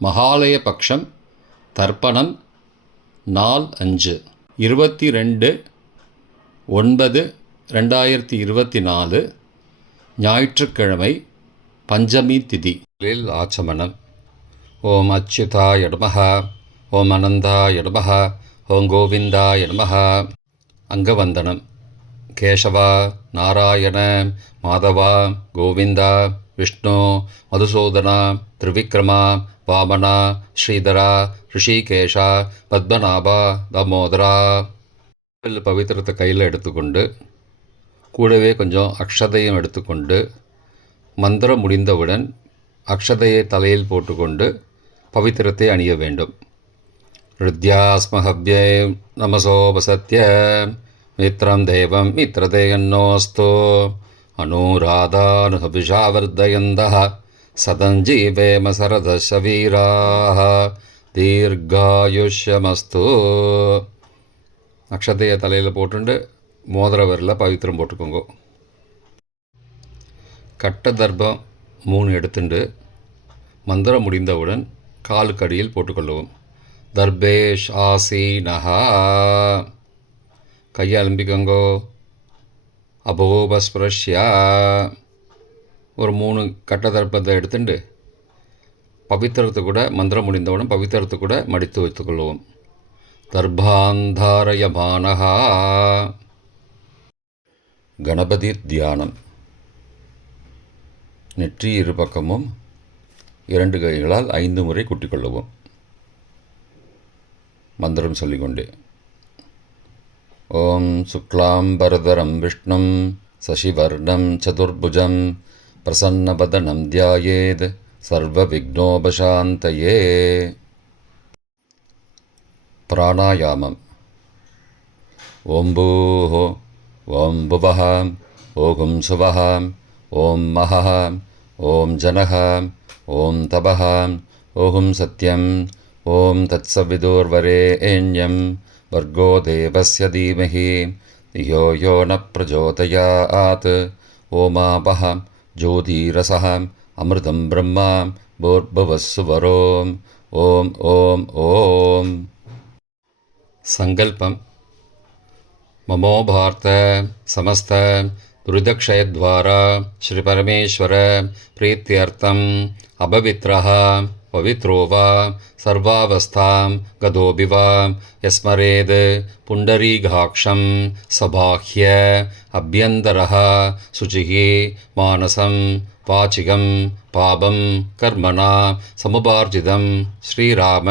மகாலய பக்ஷம் தர்ப்பணம் நாள் 5 22/9/2024 ஞாயிற்றுக்கிழமை பஞ்சமி திதி. ஆச்சமனம். ஓம் அச்சுதாய நமஹ, ஓம் அனந்தாய நமஹ, ஓம் கோவிந்தாய நமஹ. அங்கவந்தனம். கேசவா, நாராயண, மாதவா, கோவிந்தா, விஷ்ணு, மதுசூதனா, திரிவிக்ரமா, வாமனா, ஸ்ரீதரா, ரிஷிகேஷா, பத்மநாபா, தாமோதரா. பவித்திரத்தை கையில் எடுத்துக்கொண்டு கூடவே கொஞ்சம் அக்ஷதையும் எடுத்துக்கொண்டு மந்திரம் முடிந்தவுடன் அக்ஷதையை தலையில் போட்டுக்கொண்டு பவித்திரத்தை அணிய வேண்டும். ருத்யாஸ்மஹவ்யே நமசோபசத்ய மித்ரம் தேவம் மித்ரதேயன்னோஸ்தோ அனுராதானுஹவிஷாவர்தயந்தः சதஞ்சீவேம சரதசவீராः தீர்காயுஷ்யமஸ்து. அக்ஷதையை தலையில் போட்டுண்டு மோதிர விரலில் பவித்திரம் போட்டுக்கோங்க. கட்ட தர்ப்பம் 3 எடுத்துண்டு மந்திரம் முடிந்தவுடன் காலுக்கடியில் போட்டுக்கொள்ளவும். தர்பேஷ் ஆசீனஹா. கையை அலம்பிக்கோங்கோ. அபோபஸ்பிரஷ்யா. ஒரு 3 கட்ட தர்ப்பத்தை எடுத்துட்டு பவித்திரத்தை கூட மந்திரம் முடிந்தவுடன் பவித்திரத்தை கூட மடித்து வைத்துக்கொள்வோம். தர்பாந்தாரயமானஹா. கணபதி தியானம். நெற்றி இரு பக்கமும் 2 கைகளால் 5 முறை குட்டிக்கொள்ளவும். மந்திரம் சொல்லிக்கொண்டே. ஓம் சுக்லாம்பரதரம் விஷ்ணும் சசிவர்ணம் சதுர்புஜம் பிரசன்னவதனம் தியாயேத் சர்வ விக்னோபசாந்தயே. பிராணாயாமம். ஓம் பூஹ, ஓம் புவஹ, ஓம் சுவஹ, ஓம் மஹஹ, ஓம் ஜனஹ, ஓம் தபஹ, ஓம் சத்யம், ஓம் தத்சவிதுர்வரேண்யம் வர்கோ தேவஸ்ய தீமஹி தியோ யோ ந பிரச்சோதயாத். ஓமாபஹ ஜோதிரசஹ அமிர்தம் பிரம்மா பூர்புவஸ்ஸுவரோம். ஓம் ஓம் ஓம். சங்கல்பம். மமோபார்த்த சமஸ்த துரிதக்ஷயத்வாரா ஸ்ரீ பரமேஸ்வர பிரீத்தியர்த்தம் அபவித்ரஹ பவித்ரோ வா சர்வாவஸ்தாம் கதோபி வா யஸ்மரேத் புண்டரீகாக்ஷம் சபாஹ்ய அப்யந்தரஹ சுச்சிः மானசம் வாச்சிகம் பாபம் கர்மணா சமுபார்ஜிதம் ஸ்ரீராம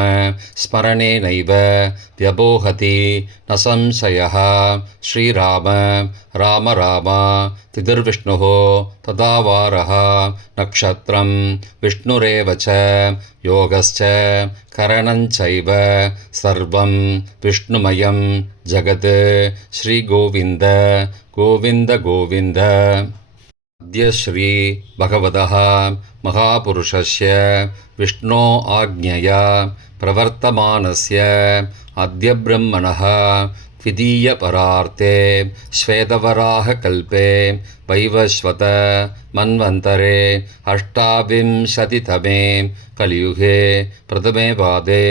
ஸ்மரணேனைவ வ்யபோஹதி ந சம்சயः. ஸ்ரீராம ராம ராம திதிர்விஷ்ணுः ததாவாரः நக்ஷத்ரம் விஷ்ணுரேவ ச யோகஸ்ச கரணஞ்சைவ சர்வம் விஷ்ணுமயம் ஜகத். ஸ்ரீகோவிந்த கோவிந்த கோவிந்த. அத்ய ஸ்ரீ பகவதः மகாபுருஷஸ்ய விஷ்ணோ ஆக்ஞயா பிரவர்த்தமானஸ்ய அத்ய பிரம்மணः த்விதீய பரார்த்தே ஸ்வேதவராக கல்பே வைவஸ்வத மன்வந்தரே அஷ்டாவிம்சதிதமே கலியுகே பிரதமே பாதே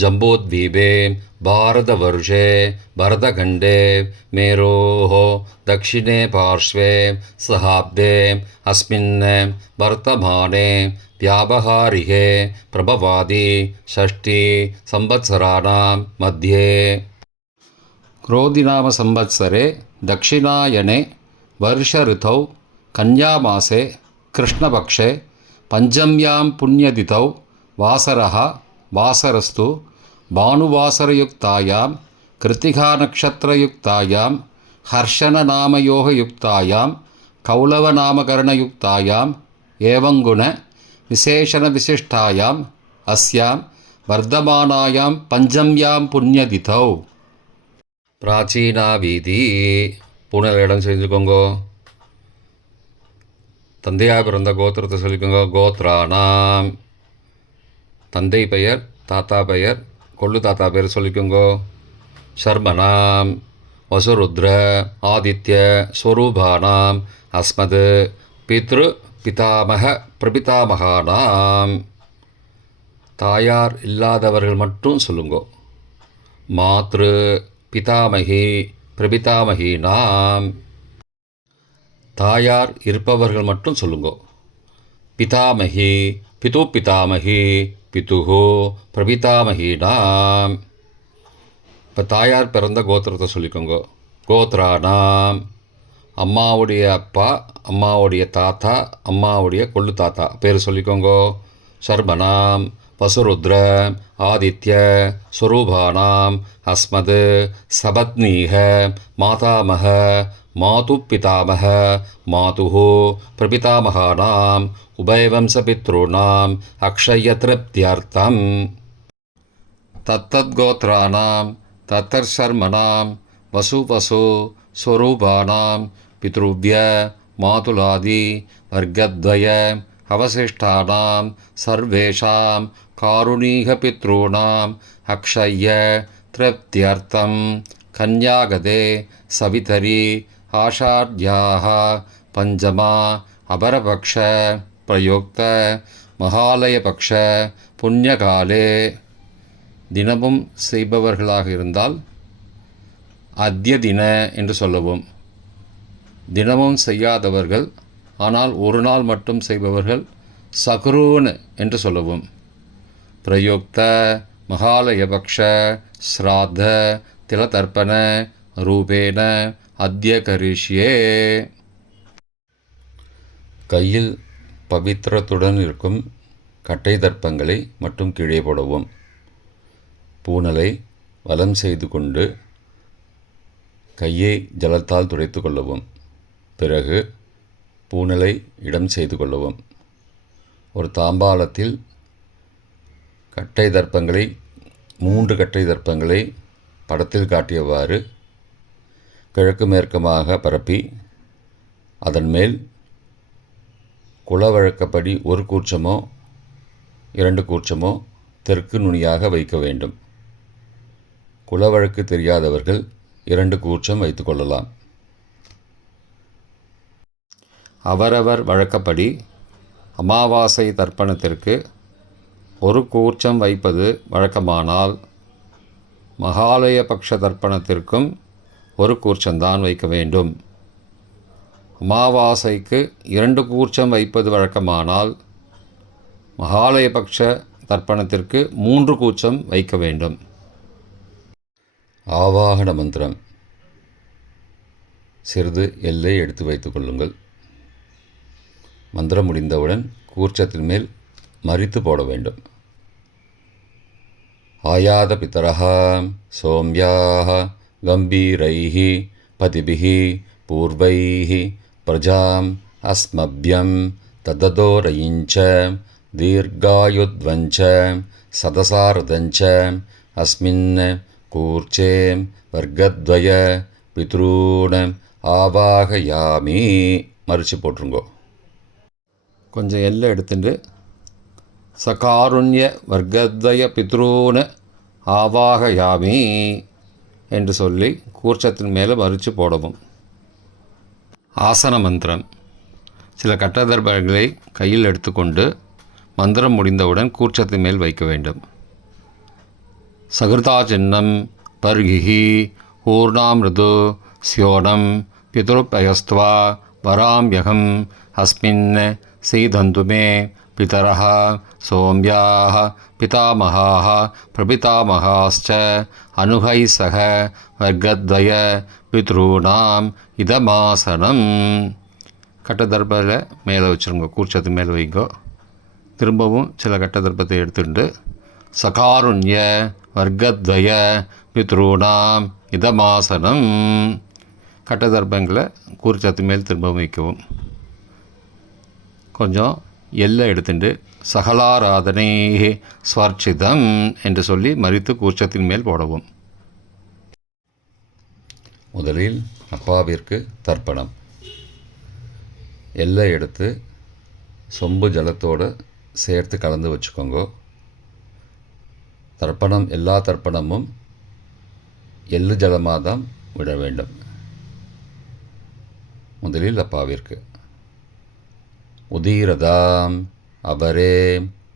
ஜம்போத்வீபே பாரதவர்ஷே பரதகண்டே மேரோः தக்ஷிணே பார்ஷ்வே சஹாப்தே அஸ்மின் வர்த்தமானே வியாபகாரிகே பிரபவாதி ஷஷ்டி சம்பத்சராணாம் மத்தியே. क्रोधिनाम संवत्सरे दक्षिणायने वर्ष ऋतौ कन्यामासे कृष्णपक्षे पंचम्यां पुण्यतिथौ वासरः वासरस्तु भानुवासरयुक्तायां कृत्तिकानक्षत्रयुक्तायां हर्षणनामयोगयुक्तायां कौलवनामकरणयुक्तायां एवंगुण विशेषणविशिष्टायाम् अस्यां वर्धमानायां पंचम्यां पुण्यतिथौ. பிராச்சீனா வீதி. பூனல் இடம் செஞ்சுக்கோங்கோ. தந்தையாக பிறந்த கோத்திரத்தை சொல்லிக்கோங்க. கோத்ரானாம். தந்தை பெயர், தாத்தா பெயர், கொள்ளு தாத்தா பெயர் சொல்லிக்கோங்கோ. சர்மனாம் வசுருத்ர ஆதித்ய ஸ்வரூபானாம் அஸ்மத் பித்ரு பிதாமக பிரபிதாமகானாம். தாயார் இல்லாதவர்கள் மட்டும் சொல்லுங்கோ. மாத்ரு பிதாமகி பிரபிதாமகி நாம். தாயார் இருப்பவர்கள் மட்டும் சொல்லுங்கோ. பிதாமகி பிது பிதாமகி பிதுஹோ பிரபிதாமகி நாம். இப்போ தாயார் பிறந்த கோத்திரத்தை சொல்லிக்கோங்க. கோத்ரானாம். அம்மாவுடைய அப்பா, அம்மாவுடைய தாத்தா, அம்மாவுடைய கொள்ளு தாத்தா பேர் சொல்லிக்கோங்க. சர்மனாம் வசுருத்ர ஆதித்ய ஸ்வரூபானாம் அஸ்மது சபத்னீக மாதாமக மாது பிதாமக மாதுஹோ பிரபிதாமகானாம் உபயவம்சபித்ருணாம் அக்ஷயத்ருப்தியர்த்தம். தத்தத்கோத்ரானாம் தத்தர்ஷர்மனாம் வசு ஸ்வரூபானாம் பித்ருவ்ய மாதுலாதி வர்க்கத்வய அவசிஷ்டானாம் சர்வேஷாம் காருணீகபித்ருணாம் அக்ஷய திருப்தியர்த்தம் கன்யாகதே சவிதரி ஆஷாட்யாः பஞ்சமா அபரபக்ஷ பிரயுக்த மகாலயபக்ஷ புண்ணியகாலே. தினமும் செய்பவர்களாக இருந்தால் அத்ய தின என்று சொல்லவும். தினமும் செய்யாதவர்கள் ஆனால் ஒரு நாள் மட்டும் செய்பவர்கள் சகுரூன் என்று சொல்லவும். பிரயுக்த மகாலயபக்ஷ ஸ்ராத்த திலதர்ப்பண ரூபேன அத்ய கரிஷ்யே. கையில் பவித்திரத்துடன் இருக்கும் கட்டை தர்ப்பங்களை மட்டும் கீழே போடவும். பூனலை வலம் செய்து கொண்டு கையை ஜலத்தால் துடைத்து கொள்ளவும். பிறகு பூனலை இடம் செய்து கொள்ளவும். ஒரு தாம்பாளத்தில் கட்டை தர்ப்பங்களை 3 கட்டை தர்ப்பங்களை படத்தில் காட்டியவாறு கிழக்கு மேற்குமாக பரப்பி அதன் மேல் குலவழக்கப்படி 1 கூர்ச்சமோ 2 கூர்ச்சமோ தெற்கு நுனியாக வைக்க வேண்டும். குலவழக்கு தெரியாதவர்கள் 2 கூர்ச்சம் வைத்து கொள்ளலாம். அவரவர் வழக்கப்படி அமாவாசை தர்ப்பணத்திற்கு 1 கூர்ச்சம் வைப்பது வழக்கமானால் மகாலயபக்ஷ தர்ப்பணத்திற்கும் 1 கூர்ச்சம்தான் வைக்க வேண்டும். அமாவாசைக்கு 2 கூர்ச்சம் வைப்பது வழக்கமானால் மகாலயபக்ஷ தர்ப்பணத்திற்கு 3 கூர்ச்சம் வைக்க வேண்டும். ஆவாகன மந்திரம். சிறிது எல்லை எடுத்து வைத்து கொள்ளுங்கள். மந்திரம் முடிந்தவுடன் கூர்ச்சத்தின் மேல் மரித்து போட வேண்டும். ஆயாத பிதரஹ சோம்யாஹ கம்பீரைஹி பதிபிஹி பூர்வைஹி பிரஜாம் அஸ்மப்யம் தததோரயிஞ்ச தீர்காயுத்வஞ்ச சதசாரதஞ்ச அஸ்மின் கூர்ச்சே வர்க்கத்வய பித்ரூண ஆவாகயாமி. மறித்து போட்டுருங்கோ. கொஞ்சம் எல்லை எடுத்துட்டு சகாருண்ய வர்க்கத்வய பித்ரூண ஆவாகயாமி என்று சொல்லி கூர்ச்சத்தின் மேலே மறித்து போடவும். ஆசன மந்திரம். சில கட்டதர்பங்களை கையில் எடுத்துக்கொண்டு மந்திரம் முடிந்தவுடன் கூர்ச்சத்தின் மேல் வைக்க வேண்டும். சகிருதா சின்னம் பர்கிஹி ஊர்ணாமிருது ஸ்யோனம் பிதுருப்பயஸ்த்வா வராம்யகம் அஸ்மின் சீதந்து மே பிதரஹ சோம்யாஹ பிதாமகாஹ பிரபிதாமகாஸ்ச அனுகை சக வர்க்கத்வய பித்ருணாம் இதமாசனம். கட்டதர்பத்தில் மேலே வச்சுருங்க. கூர்ச்சத்து மேலே வைங்கோ. திரும்பவும் சில கட்டதர்பத்தை எடுத்துட்டு சகாருண்ய வர்க்கத்வய பித்ருணாம் இதமாசனம். கட்டதர்பங்களை கூர்ச்சத்து மேல் திரும்பவும் வைக்கவும். கொஞ்சம் எல்லை எடுத்துட்டு சகலாராதனை ஸ்வர்ச்சிதம் என்று சொல்லி மறித்து கூர்ச்சத்தின் மேல் போடவும். முதலில் அப்பாவிற்கு தர்ப்பணம். எல்லை எடுத்து சொம்பு ஜலத்தோடு சேர்த்து கலந்து வச்சுக்கோங்க. தர்ப்பணம் எல்லா தர்ப்பணமும் எள்ளு ஜலமாக தான் விட வேண்டும். முதலில் அப்பாவிற்கு உதீரதாம் அபரே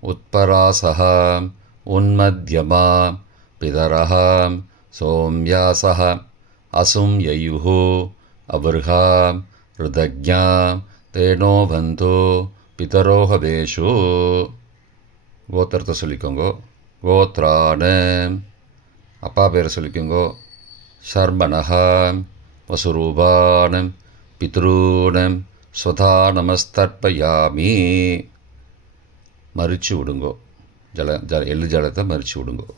उत्परासः उन्मध्यमा पितरः सोम्यासः असुं ययुः अवृहा ऋतज्ञा தேனோ வந்தோ பிதரோகவேஷு. கோத்திரத்தை சொல்லிக்கோங்கோ. கோத்ரான அப்பா பேரை சொல்லிக்கோங்கோ. ஷர்மணஹா வசுரூபானம் பித்ரூனம் ஸ்வதா நமஸ்தர்ப்பயாமி. மறிச்சு விடுங்கோ. எள்ளு ஜலத்தை மறிச்சு விடுங்கோ.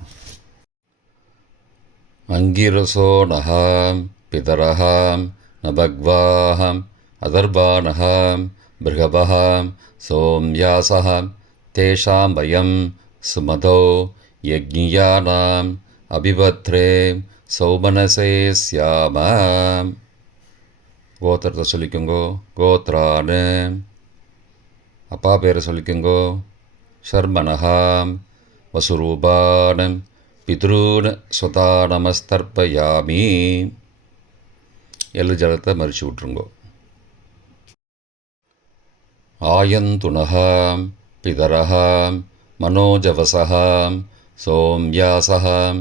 அங்கிரசோனஹாம் பிதரஹாம் நபக்வாஹம் அதர்பானஹாம் பிருகபஹாம் சோம்யாசஹாம் தேஷாம் வயம் சுமதோ யக்ஞியானாம் அபிபத்ரே சௌமனசே ஸ்யாமாம். கோத்திரத்தை சொல்லிக்கோங்கோ. கோத்ரானு அப்பா பேரை சொல்லிக்கோங்கோ. ஷர்மணஹாம் வசுரூபானம் பித்ரூன் ஸ்வதா நமஸ்தர்ப்பயாமி. எள்ளு ஜலத்தை மறிச்சு விட்ருங்கோ. ஆயந்துனஹாம் பிதரஹாம் மனோஜவசஹாம் சோம்யாசஹாம்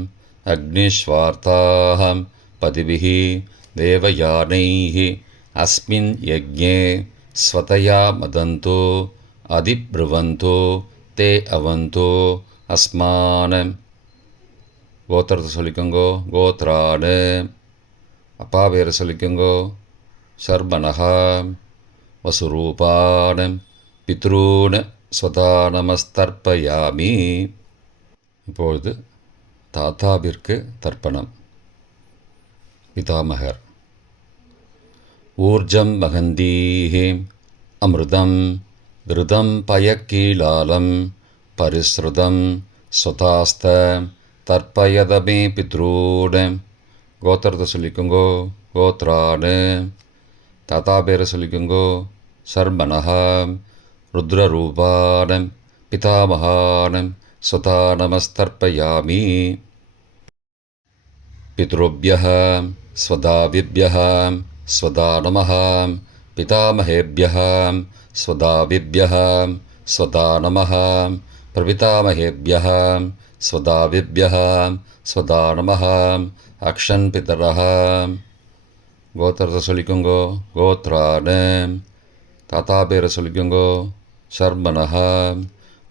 அக்னிஷ்வார்த்தாஹாம் பதிபிஹி தேவயானைஹி அஸ்மின் யஜ்ஞே ஸ்வதயா மதந்தோ அதிப்ருவந்தோ தே அவந்தோ அஸ்மானம். கோத்திரத்தை சொல்லிக்கோங்கோ. கோத்ரானு அப்பா பேரை சொல்லிக்கோங்கோ. ஷர்மணஹாம் வசுரூபானம் பித்ரூன ஸ்வதா நமஸ்தர்ப்பயாமி. இப்பொழுது தாத்தாவிற்கு தர்ப்பணம். பிதாமகர். ஊர்ஜம் மகந்தீஹி அமிர்தம் கிருதம் பயக்கீலாலம் பரிஸ்ருதம் ஸ்வதாஸ்த தர்ப்பயதமே பித்ரூன. கோத்திரத்தை சொல்லிக்கோங்கோ. கோத்ரானு தாத்தா பேரை சொல்லிக்கோங்கோ. ஷர்மணஹாம் ருத்ரரூபானம் பிதாமகானம் ஸ்வதா நமஸ்தர்ப்பயாமி. பித்ருभ्यः स्वदाविभ्यः स्वदा नमः पितामहेभ्यः स्वदाविभ्यः स्वदा नमः प्रपितामहेभ्यः स्वदाविभ्यः स्वदा नमः अक्षन् पितरः. கோத்திரத்தை சொல்லிக்கோங்கோ. கோத்ரானு தாத்தா பேரை சொல்லிக்கோங்கோ. ஷர்மணஹாம்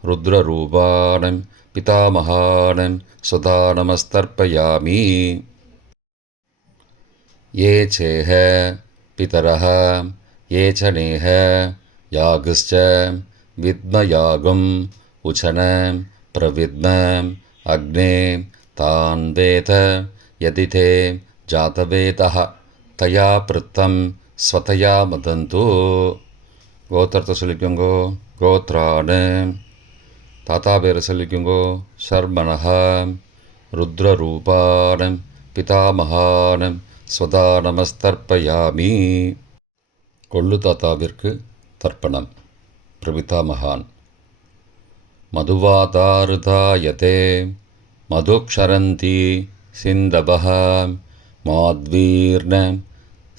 ருத்ரரூபானம் பிதாமகானம் ஸ்வதா நமஸ்தர்ப்பயாமி. ये चेह पितरः ये च नेह यागश्च विद्मयागम् उचन प्रविद्म अग्ने तान् वेद यदि ते जातवेदः தயா பிருத்தம் ஸ்வதயா மதந்து. கோத்திரத்தை சொல்லிக்கோங்கோ. கோத்ரானு தாத்தா பேரை சொல்லிக்கோங்கோ. ஷர்மணஹாம் ருத்ரரூபானம் பிதாமகானம் ஸ்வதா நமஸ்தர்ப்பயாமி. கொள்ளு தாத்தாவிற்கு தர்ப்பணம். பிரபிதாமகான். மதுவாதாருதாயதே மதுக்ஷரந்தி சிந்தபஹ மாத்வீர்ண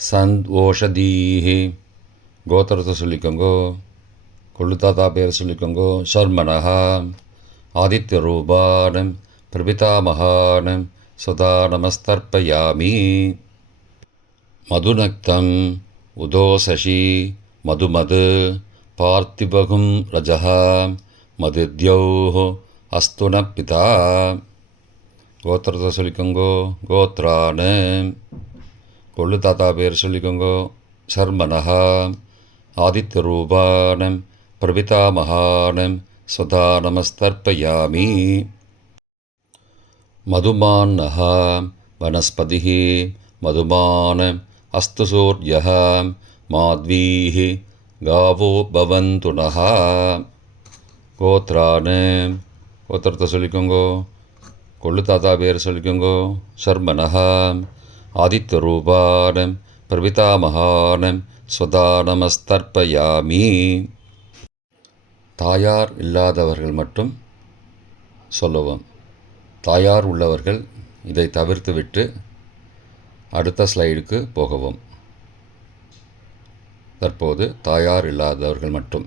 சந்த்வோஷதீஹி. கோத்திரத்தை சொல்லிக்கோங்கோ. கொள்ளு தாத்தா பேர் சொல்லிக்கோங்கோ. ஷர்மணஹா ஆதித்யரூபானம் பிரபிதாமகானம் ஸ்வதா நமஸ்தர்ப்பயாமி. மதுநக்தம் உதோசசி மதுமது பார்த்திபகும் ரஜः மதித்யௌः அஸ்துன பிதா. கோத்திரத்தை சொல்லிக்கோங்கோ. கோத்ரானு கொள்ளு தாத்தா பேர் சொல்லிக்கோங்கோ. ஷர்மணஹா ஆதித்யரூபானம் பிரபிதாமகானம் ஸ்வதா நமஸ்தர்ப்பயாமி. மதுமான்னஹ வனஸ்பதிः மதுமானம் அஸ்து சூர்யः மாத்வீः காவோ பவந்து நः. கோத்ரானு கோத்திரத்தை சொல்லிக்கோங்கோ. கொள்ளு தாத்தா பேர் சொல்லிக்கோங்கோ. ஷர்மணஹா ஆதித்யரூபானம் பிரபிதாமகானம் ஸ்வதா நமஸ்தர்ப்பயாமி. தாயார் இல்லாதவர்கள் மட்டும் சொல்லவும். தாயார் உள்ளவர்கள் இதை தவிர்த்துவிட்டு அடுத்த ஸ்லைடுக்கு போகவும். தற்போது தாயார் இல்லாதவர்கள் மட்டும்.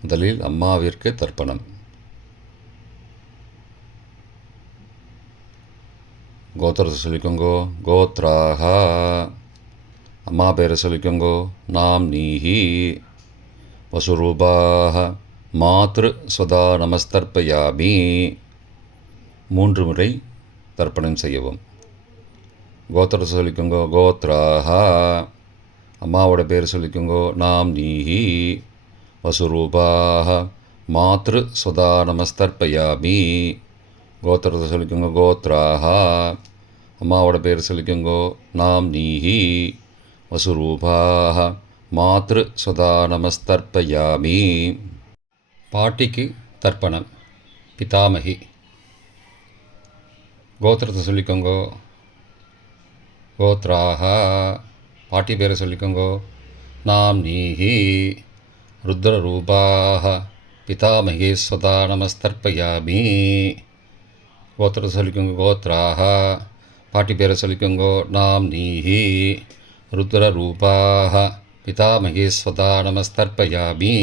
முதலில் அம்மாவிற்கு தர்ப்பணம். கோத்திரத்தை சொல்லிக்கோங்கோ. கோத்ராக. அம்மா பேரை சொல்லிக்கோங்கோ. நாம் நீஹி. வசுரூபாக. மாத்ரு சுதா நமஸ்தர்ப்பயாமி. 3 முறை தர்ப்பணம் செய்யவும். கோத்திரத்தை சொல்லிக்கோங்கோ. கோத்ராக. அம்மாவோட பேர் சொல்லிக்கோங்கோ. நாம் நீஹி. வசுரூபாக. மாத்ரு சுதா நமஸ்தர்ப்பயாமி. கோத்திரத்தை சொல்லிக்கோங்க. கோத்ராக. அம்மாவோட பேர் சொல்லிக்கோங்கோ. நாம் நீஹி. வசுரூபாக. மாத்ரு சுதா நமஸ்தர்ப்பயாமி. பாட்டிக்கு தர்ப்பணம். பிதாமகி. கோத்திரத்தை சொல்லிக்கோங்கோ. கோத்ராக. பாட்டி பேரை சொல்லிக்கோங்கோ. நாம் நீஹி. ருத்ரரூபாக. பிதாமகி சுதா நமஸ்தர்ப்பயாமி. கோத்திரத்தை சொல்லிக்கோங்க. கோத்ராக. பாட்டி பேரை சொல்லிக்கோங்கோ. நாம் நீஹி. ருத்ரரூபாக. பிதாமகி சுதா நமஸ்தர்ப்பயாமி.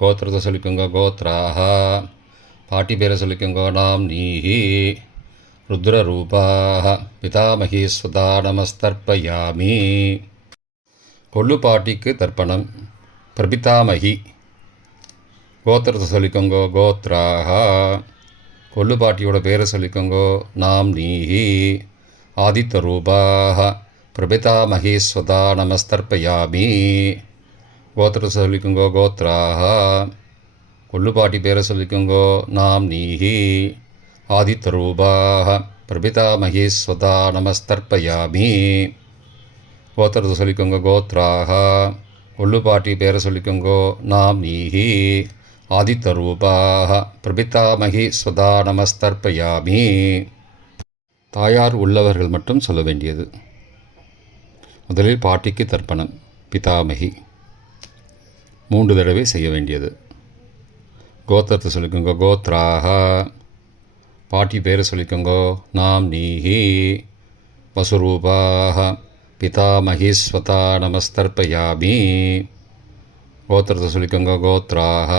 கோத்திரத்தை சொல்லிக்கோங்க. கோத்ராக. பாட்டி பேரை சொல்லிக்கோங்கோ. நாம் நீஹி. ருத்ரரூபாக. பிதாமகி சுதா நமஸ்தர்ப்பயாமி. கொள்ளு பாட்டிக்கு தர்ப்பணம். பிரபிதாமகி. கோத்திரத்தை சொல்லிக்கோங்கோ. கோத்ராக. கொள்ளு பாட்டியோட பேரை சொல்லிக்கோங்கோ. நாம் நீஹி. ஆதித்யரூபாக. பிரபிதாமகி சுதா நமஸ்தர்ப்பயாமி. கோத்திரத்தை சொல்லிக்கோங்கோ. கோத்ராக. கொள்ளு பாட்டி பேரை சொல்லிக்கோங்கோ. நாம் நீஹி. ஆதித்யரூபாக. பிரபிதாமகி சுதா நமஸ்தர்ப்பயாமி. கோத்திரத்தை சொல்லிக்கோங்க. கோத்ராக. கொள்ளு பாட்டி பேரை சொல்லிக்கோங்கோ. நாம் நீஹி. ஆதித்யரூபாக. பிரபிதாமகி சுதா நமஸ்தர்ப்பயாமி. தாயார் உள்ளவர்கள் மட்டும் சொல்ல வேண்டியது. முதலில் பாட்டிக்கு தர்ப்பணம். பிதாமகி. 3 தடவை செய்ய வேண்டியது. கோத்திரத்தை சொல்லிக்கோங்க. கோத்ராக. பாட்டி பேரை சொல்லிக்கோங்கோ. நாம் நீஹி. வசுரூபாக. பிதாமகி ஸ்வதா நமஸ்தர்ப்பயாமி. கோத்திரத்தை சொல்லிக்கோங்க. கோத்ராக.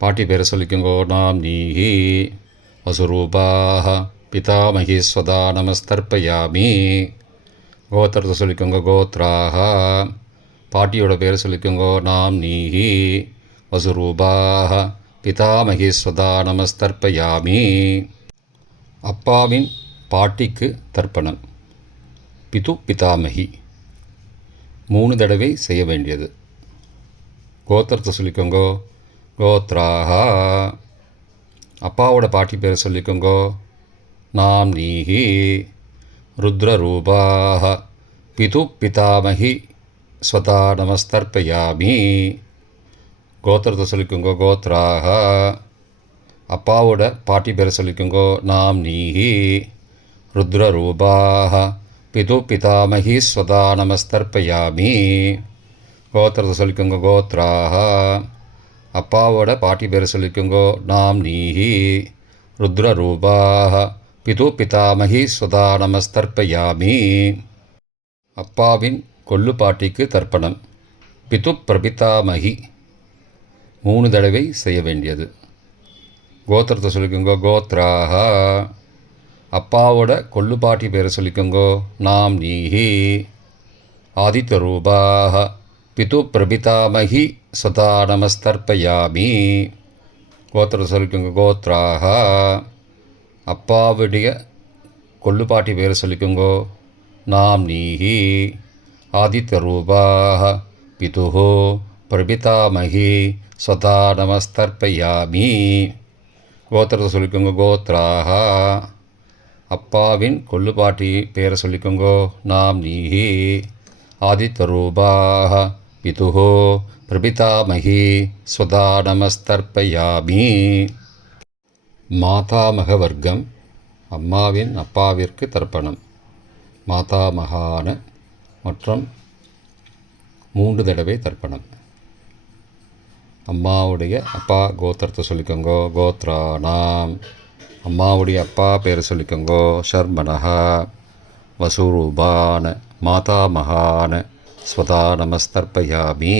பாட்டி பேரை சொல்லிக்கோங்கோ. நாம் நீஹி. வசுரூபாக. பிதாமகி ஸ்வதா நமஸ்தர்ப்பயாமி. கோத்திரத்தை சொல்லிக்கோங்க. கோத்ராக. பாட்டியோட பேரை சொல்லிக்கோங்கோ. நாம் நீஹி. வசுரூபாக. பிதாமகி ஸ்வதா நமஸ்தர்ப்பயாமி. அப்பாவின் பாட்டிக்கு தர்ப்பணம். பிது பிதாமகி. 3 தடவை செய்ய வேண்டியது. கோத்திரத்தை சொல்லிக்கோங்கோ. கோத்ராக. அப்பாவோட பாட்டி பேரை சொல்லிக்கோங்கோ. நாம் நீஹி. ருத்ரரூபாக. பிது பிதாமகி ஸ்வதா நமஸ்தர்ப்பயாமி. கோத்திரத்தை சொல்லிக்கோங்கோ. கோத்ராக. அப்பாவோட பாட்டி பேரை சொல்லிக்கோங்கோ. நாம் நீஹி. ருத்ரரூபாக. பிது பிதாமகி ஸ்வதா நமஸ்தர்ப்பயாமி. கோத்திரத்தை சொல்லிக்கோங்க. கோத்ராக. அப்பாவோட பாட்டி பேரை சொல்லிக்கோங்கோ. நாம் நீஹி. ருத்ரரூபாக. பிது பிதாமகி ஸ்வதா நமஸ்தர்ப்பயாமி. அப்பாவின் கொள்ளு பாட்டிக்கு தர்ப்பணம். பிது பிரபிதாமகி. 3 தடவை செய்ய வேண்டியது. கோத்திரத்தை சொல்லிக்கோங்கோ. கோத்ராக. அப்பாவோட கொள்ளு பாட்டி பேரை சொல்லிக்கோங்கோ. நாம் நீஹி. ஆதித்யரூபாக. பிது பிரபிதாமகி சதா நமஸ்தர்ப்பயாமி. கோத்திரத்தை சொல்லிக்கோங்க. கோத்ராக. அப்பாவுடைய கொள்ளு பாட்டி பேரை சொல்லிக்கோங்கோ. நாம் நீஹி. ஆதித்யரூபாக. பிதுஹோ பிரபிதாமகி சதா நமஸ்தர்ப்பயாமி. கோத்திரத்தை சொல்லிக்கோங்க. கோத்ராக. அப்பாவின் கொள்ளு பாட்டி பேரை சொல்லிக்கோங்கோ. நாம் நீஹி. ஆதித்யரூபாக. பிதுஹோ பிரபிதாமகி ஸ்வதா நமஸ்தர்ப்பயாமி. மாதாமக வர்க்கம். அம்மாவின் அப்பாவிற்கு தர்ப்பணம். மாதாமகான மற்றும் 3 தடவை தர்ப்பணம். அம்மாவுடைய அப்பா கோத்திரத்தை சொல்லிக்கோங்கோ. கோத்ரானாம். அம்மாவுடைய அப்பா பேரை சொல்லிக்கோங்கோ. ஷர்மனஹா. வசுரூபான மாதாமகான ஸ்வதா நமஸ்தர்ப்பயாமி.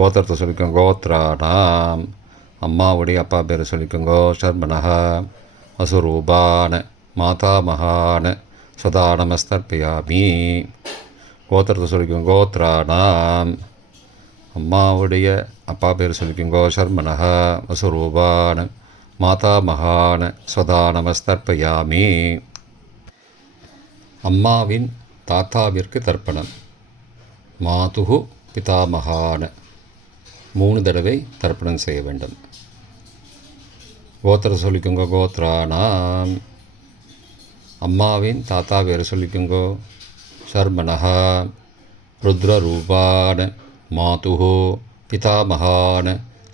கோத்திரத்தை சொல்லிக்கோங்க. கோத்ராணாம். அம்மாவுடைய அப்பா பேரை சொல்லிக்கோங்க. ஷர்மனஹ அசுரூபான மாதாமகான சதா நமஸ்தர்ப்பயாமி. கோத்திரத்தை சொல்லிக்கோங்க. கோத்ராணாம். அம்மாவுடைய அப்பா பேர் சொல்லிக்கோங்க. ஷர்மனஹ அசுரூபான மாதாமகான சதா நமஸ்தர்ப்பயாமி. அம்மாவின் தாத்தாவிற்கு தர்ப்பணம். மாதுகு பிதாமகான 3 தடவை தர்ப்பணம் செய்ய வேண்டும். கோத்திரத்தை சொல்லிக்கோங்க. கோத்ராணாம். அம்மாவின் தாத்தா பேர் சொல்லிக்கோங்க. ஷர்மனஹ ருத்ரரூபான மாதுகு பிதாமகான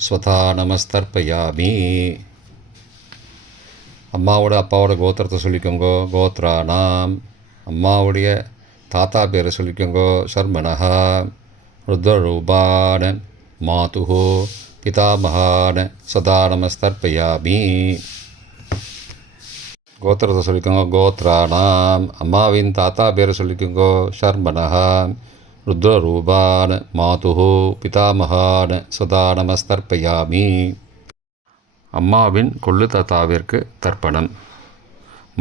ஸ்வதா நமஸ்தர்ப்பயாமி. அம்மாவோட அப்பாவோட கோத்திரத்தை சொல்லிக்கோங்க. கோத்ராணாம். அம்மாவுடைய தாத்தா பேரை சொல்லிக்கோங்க. ஷர்மனஹ ருத்ரரூபான மாதுகு பிதாமகான சதா நமஸ்தர்ப்பயாமி. கோத்திரத்தை சொல்லிக்கோங்க. கோத்ராணாம். அம்மாவின் தாத்தா பேரை சொல்லிக்கோங்க. ஷர்மனஹ ருத்ரரூபான மாதுகு பிதாமகான சதா நமஸ்தர்ப்பயாமி. அம்மாவின் கொள்ளு தாத்தாவிற்கு தர்ப்பணம்.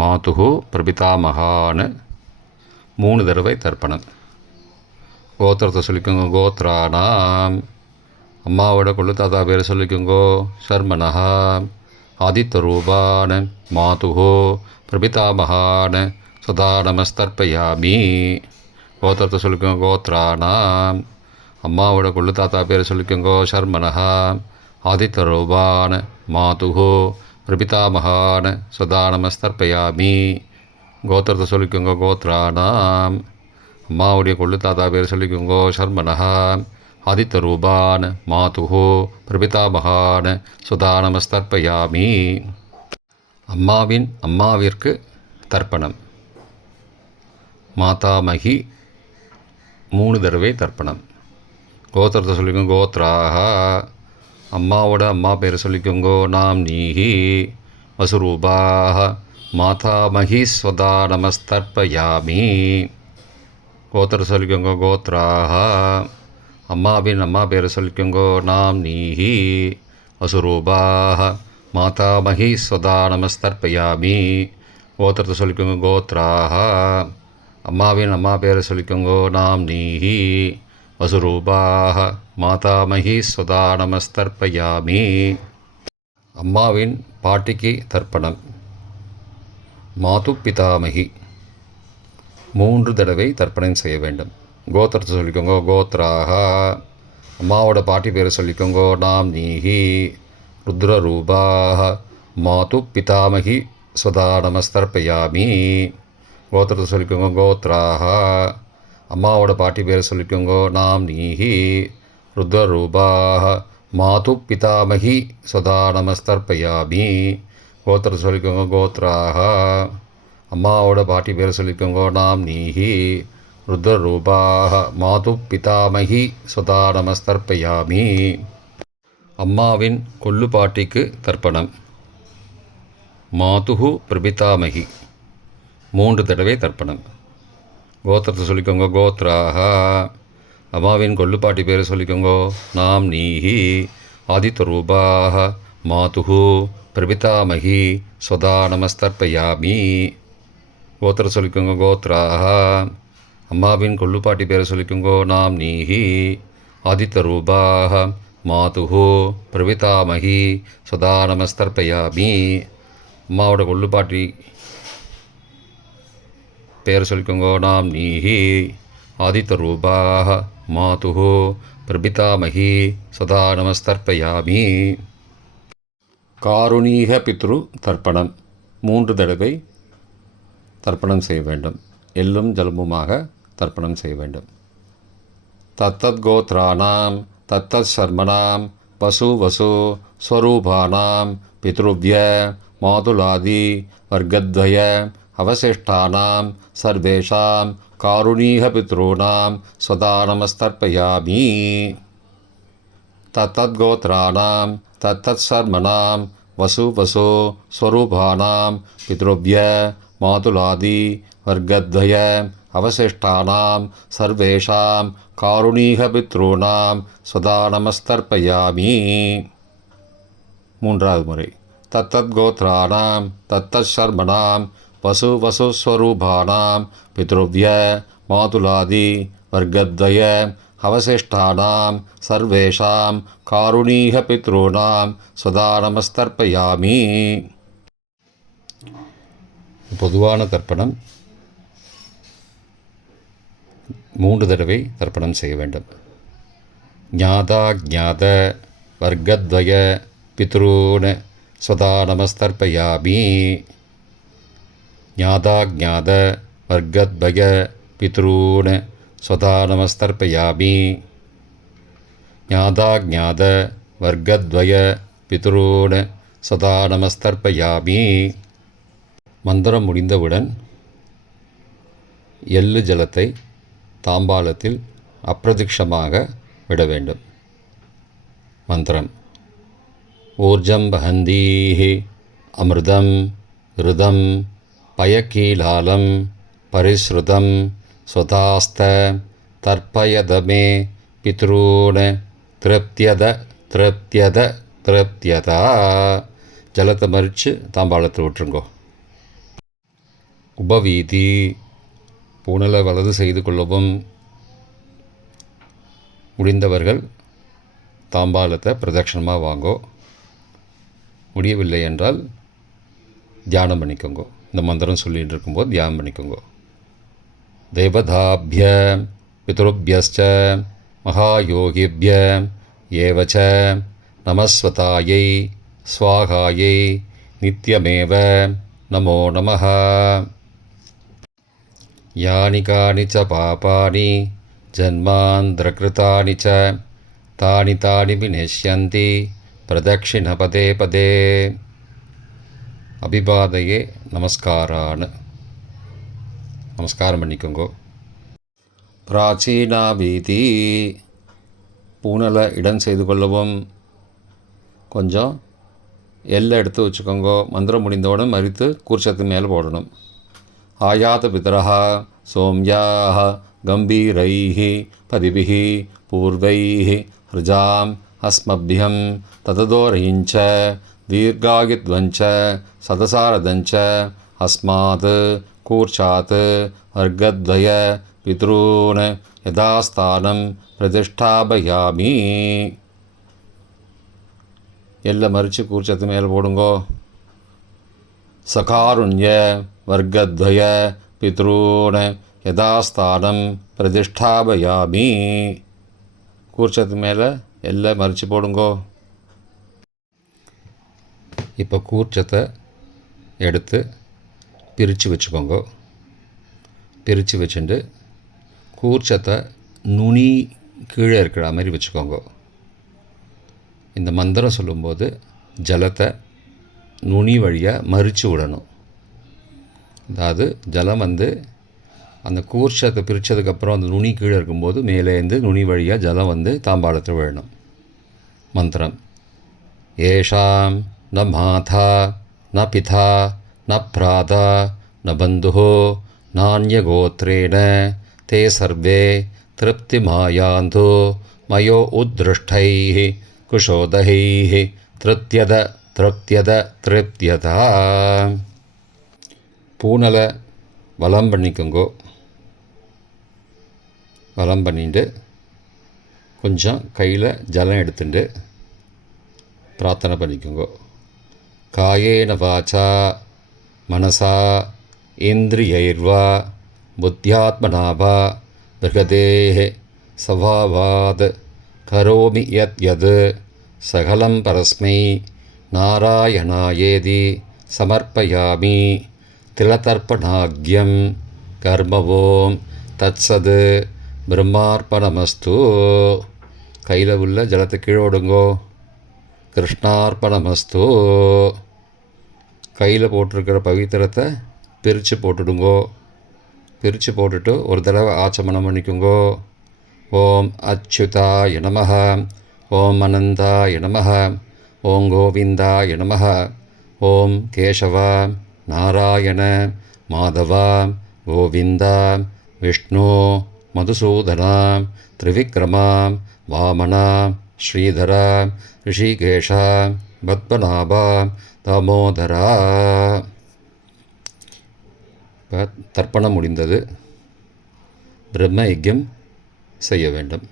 மாதுகு பிரபிதாமகான 3 தடவை தர்ப்பணம். கோத்திரத்தை சொல்லிக்கோங்க. கோத்ராணாம். அம்மாவோட கொள்ளு தாத்தா பேரை சொல்லிக்கோங்க. ஷர்மனஹ ஆதித்யரூபான மாதுகு பிரபிதாமகான சதா நமஸ்தர்ப்பயாமி. கோத்திரத்தை சொல்லிக்கோங்க. கோத்ராணாம். அம்மாவோட கொள்ளு தாத்தா பேரை சொல்லிக்கோங்க. ஷர்மனஹ ஆதித்யரூபான மாதுகு பிரபிதாமகான சதா நமஸ்தர்ப்பயாமி. கோத்திரத்தை சொல்லிக்கோங்க. கோத்ராணாம். அம்மாவுடைய கொள்ளு தாத்தா பேர் சொல்லிக்கோங்க. ஷர்மனஹ ஆதித்யரூபான மாதுகு பிரபிதாமகான சதா நமஸ்தர்ப்பயாமி. அம்மாவிற்கு தர்ப்பணம். மாதாமகி 3 தடவை தர்ப்பணம். கோத்திரத்தை சொல்லிக்கோங்க. கோத்ராஹ. அம்மாவோட அம்மா பேரை சொல்லிக்கோங்க. நாம்னீஹி வசுரூபாஹ மாதாமகி ஸ்வதா நமஸ்தர்ப்பயாமி. கோத்திரத்தை சொல்லிக்கோங்க. கோத்ராஹ. அம்மாவின் அம்மா பேரை சொல்லிக்கோங்க. நாம்னீஹி வசுரூபாஹ மாதாமகி ஸ்வதா நமஸ்தர்ப்பயாமி. கோத்திரத்தை சொல்லிக்கோங்க. கோத்ராஹ. அம்மாவின் அம்மா பேரை சொல்லிக்கோங்க. நாம்னீஹி வசுரூபாஹ மாதாமகி ஸ்வதா நமஸ்தர்ப்பயாமி. அம்மாவின் பாட்டிக்கு தர்ப்பணம். மாது பிதாமகி 3 தடவை தர்ப்பணம் செய்ய வேண்டும். கோத்திரத்தை சொல்லிக்கோங்க. கோத்ராஹ. அம்மாவோட பாட்டி பேரை சொல்லிக்கோங்க. நாம்னீஹி ருத்ரரூபாஹ மாது பிதாமகி ஸ்வதா நமஸ்தர்ப்பயாமி. கோத்திரத்தை சொல்லிக்கோங்க. கோத்ராஹ. அம்மாவோட பாட்டி பேரை சொல்லிக்கோங்க. நாம்னீஹி ருத்ரரூபாஹ மாது பிதாமகி ஸ்வதா நமஸ்தர்ப்பயாமி. கோத்திரத்தை சொல்லிக்கோங்க. கோத்ராஹ. அம்மாவோட பாட்டி பேரை சொல்லிக்கோங்க. நாம்னீஹி ருத்ரரூபாஹ மாது பிதாமகி ஸ்வதா நமஸ்தர்ப்பயாமி. அம்மாவின் கொள்ளு பாட்டிக்கு தர்ப்பணம். மாதுகு பிரபிதாமகி 3 தடவை தர்ப்பணம். கோத்திரத்தை சொல்லிக்கோங்க. கோத்ராஹ. அம்மாவின் கொள்ளுப்பாட்டி பேரை சொல்லிக்கோங்க. நாம்னீஹி ஆதித்யரூபாஹ மாதுகு பிரபிதாமகி ஸ்வதா நமஸ்தர்ப்பயாமி. கோத்திரத்தை சொல்லிக்கோங்க. கோத்ராஹ. அம்மாவின் கொள்ளுப்பாட்டி பேரை சொல்லிக்கோங்க. நாம்னீஹி ஆதித்யரூபாஹ மாதுகு பிரபிதாமகி ஸ்வதா நமஸ்தர்ப்பயாமி. அம்மாவோட கொள்ளுப்பாட்டி பேர் சொல்லிக்கோங்க. நாம்னீஹி ஆதித்யரூபாஹ மாதுகு பிரபிதாமகி சதா நமஸ்தர்ப்பயாமி. காருணீக பித்ரு தர்ப்பணம் 3 தடவை தர்ப்பணம் செய்ய வேண்டும். எள்ளும் ஜலமுமாக தர்ப்பணம் செய்ய வேண்டும். தத்தத் கோத்ராணாம் தத்தத் சர்மணாம் வசு வசு ஸ்வரூபானாம் பித்ருவ்ய மாதுலாதி வர்க்கத்வய அவசிஷ்டானாம் சர்வேஷாம் காருணீக பித்ருணாம் சதா நமஸ்தர்ப்பயாமி. தத்தத் கோத்ராணாம் தத்தத் சர்மணாம் வசு வசு ஸ்வரூபானாம் பித்ருவ்ய மாதுலாதி வர்க்கத்வய அவசிஷ்டானாம் சர்வேஷாம் காருணீக பித்ருணாம் ஸ்வதா நமஸ்தர்ப்பயாமி. மூன்றாவது முறை. தத்தத் கோத்ராணாம் தத்தத் சர்மணாம் வசு வசுஸ்வரூபானாம் பித்ருவ்ய மாதுலாதி வர்க்கத்வய அவசிஷ்டானாம் சர்வேஷாம் காருணீக பித்ருணாம் ஸ்வதா நமஸ்தர்ப்பயாமி. பொதுவான தர்ப்பணம் 3 தடவை தர்ப்பணம் செய்ய வேண்டும். ஞாதா ஞாத வர்க்கத்வய பித்ருன் ஸ்வதா நமஸ்தர்ப்பயாமி. ஞாதா ஞாத வர்க்கத்வய பித்ருன் ஸ்வதா நமஸ்தர்ப்பயாமி. ஞாதா ஞாத வர்க்கத்வய பித்ருன் ஸ்வதா நமஸ்தர்ப்பயாமி. மந்திரம் முடிந்தவுடன் எள்ளு ஜலத்தை தாம்பாளத்தில் அப்பிரதிக்ஷமாக விட வேண்டும். மந்திரம். ஊர்ஜம் வஹந்தீஹி அமிர்தம் ருதம் பயக்கீலாலம் பரிஸ்ருதம் ஸ்வதாஸ்த தர்ப்பயதமே பித்ரூன் திருப்தியத திருப்தியத திருப்தியதா. ஜலத்தை மறித்து தாம்பாளத்தை விட்டுருங்கோ. உபவீதி. பூணலை வலது செய்து கொள்ளவும். முடிந்தவர்கள் தாம்பாளத்தை பிரதட்சணமாக வாங்கோ. முடியவில்லை என்றால் தியானம் பண்ணிக்கோங்க. இந்த மந்திரம் சொல்லிகிட்டு இருக்கும்போது தியானம் பண்ணிக்கோங்க. தேவதாபிய பித்ருபியஸ்ச மகாயோகிபிய ஏவச்ச நமஸ்வதாயை ஸ்வாகாயை நித்யமேவ நமோ நமः. யானி கானி ச பாபானி ஜன்மாந்திரகிருதானி ச தானி தானி விநஷ்யந்தி பிரதக்ஷிண பதே பதே. அபிபாதையே நமஸ்காரான்னு நமஸ்காரம் பண்ணிக்கோங்கோ. பிராச்சீனா வீதி. பூனலை இடம் செய்து கொள்ளவும். கொஞ்சம் எல்லை எடுத்து வச்சுக்கோங்கோ. மந்திரம் முடிந்தவுடன் மறித்து கூர்ச்சத்து மேலே போடணும். ஆயாத பிதரஹ சோம்யாஹ கம்பீரைஹ பதிபிஹ பூர்வைஹ ஹ்ருஜாம் அஸ்மப்யம் தததோரயிஞ்ச தீர்காயுத்வஞ்ச சதசாரதஞ்ச அஸ்மாத் கூர்ச்சாத் வர்க்கத்வய பித்ரூன் யதாஸ்தானம் பிரதிஷ்டாபயாமி. எல்லை மறித்து கூர்ச்சத்து மேலே போடுங்கோ. சகாருண்ய வர்க்கத்வய பித்ரூன் யதாஸ்தானம் பிரதிஷ்டாபயாமி. கூர்ச்சத்து மேலே எல்லை மறித்து போடுங்கோ. இப்போ கூர்ச்சத்தை எடுத்து பிரித்து வச்சுக்கோங்க. பிரித்து வச்சுட்டு கூர்ச்சத்தை நுனி கீழே இருக்கிற மாதிரி வச்சுக்கோங்க. இந்த மந்திரம் சொல்லும்போது ஜலத்தை நுனி வழியாக மறித்து விடணும். அதாவது ஜலம் அந்த கூர்ச்சத்தை பிரித்ததுக்கப்புறம் அந்த நுனி கீழே இருக்கும்போது மேலேருந்து நுனி வழியாக ஜலம் தாம்பாளத்தில் விழணும். மந்திரம். ஏஷாம் ந மாதா ந பிதா ந பிராதா ந பந்துஹோ நான்யகோத்ரேண தே சர்வே திருப்திமாயாந்தோ மயோ உத்ருஷ்டைः குஷோதகைः திருப்தியத திருப்தியத திருப்தியதா. பூனலை வலம் பண்ணிக்கோங்கோ. வலம் பண்ணிட்டு கொஞ்சம் கையில் ஜலம் எடுத்துட்டு பிரார்த்தனை பண்ணிக்கோங்கோ. காயேன வாச்சா மனசா இந்திரியைர்வா புத்தியாத்மனாவா பிருகதேஹ சவாவாத் கரோமி யத் யத் சகலம் பரஸ்மை நாராயணாயேதி சமர்ப்பயாமி. திலதர்ப்பணாக்யம் கர்மவோம் தத்சது பிரம்மார்ப்பணமஸ்து. கையில் உள்ள ஜலத்தை கீழோடுங்கோ. கிருஷ்ணார்ப்பணமஸ்து. கையில் போட்டிருக்கிற பவித்திரத்தை பிரித்து போட்டுடுங்கோ. பிரித்து போட்டுட்டு ஒரு தடவை ஆச்சமனம் பண்ணிக்கோங்கோ. ஓம் அச்சுதாய நமஹ, ஓம் அனந்தாய நமஹ, ஓம் கோவிந்தாய நமஹ, ஓம் கேசவ நாராயண மாதவ கோவிந்தா விஷ்ணு மதுசூதனாம் திரிவிக்ரமாம் வாமனாம் ஸ்ரீதராம் ரிஷிகேஷாம் பத்மநாபாம் தாமோதரா. இப்போ தர்ப்பணம் முடிந்தது. பிரம்ம யஜ்யம் செய்ய வேண்டும்.